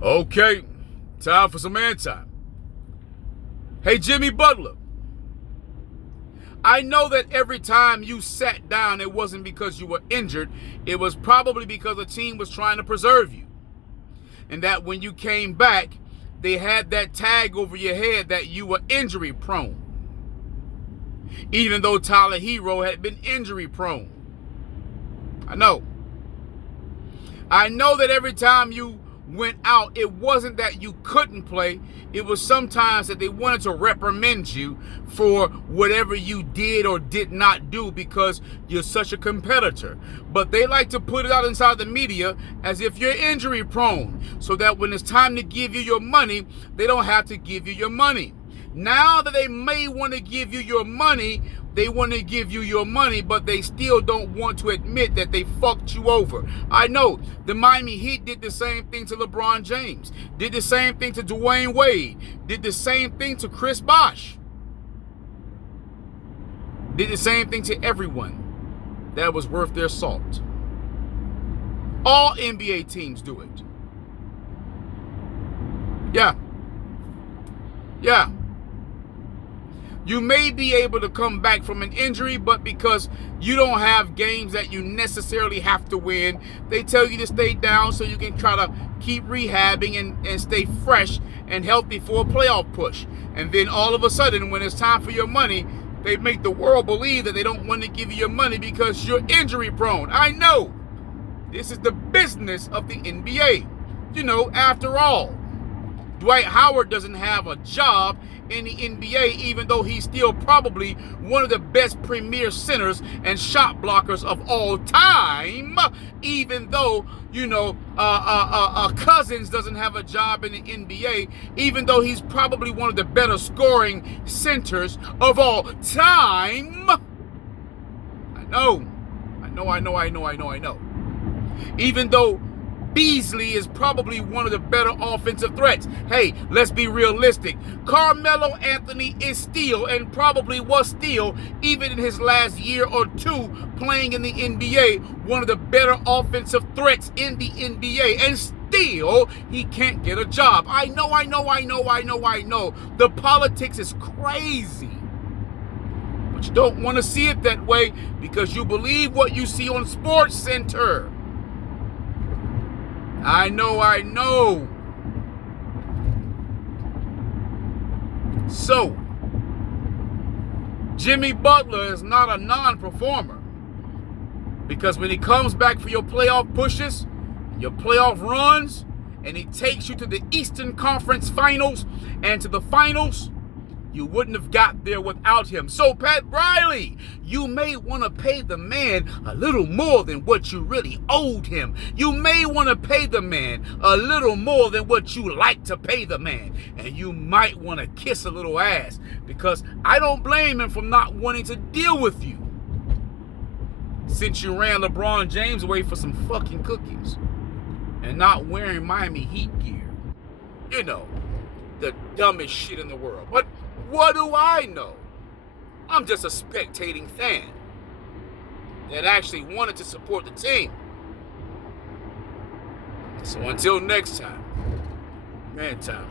Okay, time for some man time. Hey, Jimmy Butler, I know that every time you sat down, it wasn't because you were injured. It was probably because the team was trying to preserve you. And that when you came back, they had that tag over your head that you were injury prone. Even though Tyler Hero had been injury prone. I know. I know that every time you went out, it wasn't that you couldn't play. It was sometimes that they wanted to reprimand you for whatever you did or did not do because you're such a competitor. But they like to put it out inside the media as if you're injury prone, so that when it's time to give you your money, they don't have to give you your money. Now that they may want to give you your money, they want to give you your money, but they still don't want to admit that they fucked you over. I know the Miami Heat did the same thing to LeBron James, did the same thing to Dwayne Wade, did the same thing to Chris Bosh, did the same thing to everyone that was worth their salt. All NBA teams do it. Yeah. You may be able to come back from an injury, but because you don't have games that you necessarily have to win, they tell you to stay down so you can try to keep rehabbing and stay fresh and healthy for a playoff push. And then all of a sudden, when it's time for your money, they make the world believe that they don't want to give you your money because you're injury prone. I know. This is the business of the NBA. You know, after all, Dwight Howard doesn't have a job in the NBA, even though he's still probably one of the best premier centers and shot blockers of all time. Even though, Cousins doesn't have a job in the NBA, even though he's probably one of the better scoring centers of all time. I know. Even though Beasley is probably one of the better offensive threats. Hey, let's be realistic. Carmelo Anthony is still, and probably was still, even in his last year or two playing in the NBA, one of the better offensive threats in the NBA. And still, he can't get a job. I know. The politics is crazy. But you don't want to see it that way because you believe what you see on Sports Center. I know. So, Jimmy Butler is not a non-performer. Because when he comes back for your playoff pushes, your playoff runs, and he takes you to the Eastern Conference Finals and to the finals, you wouldn't have got there without him. So, Pat Riley, you may want to pay the man a little more than what you really owed him. You may want to pay the man a little more than what you like to pay the man. And you might want to kiss a little ass, because I don't blame him for not wanting to deal with you, since you ran LeBron James away for some fucking cookies and not wearing Miami Heat gear. You know, the dumbest shit in the world. But what do I know? I'm just a spectating fan that actually wanted to support the team. So until next time, man time.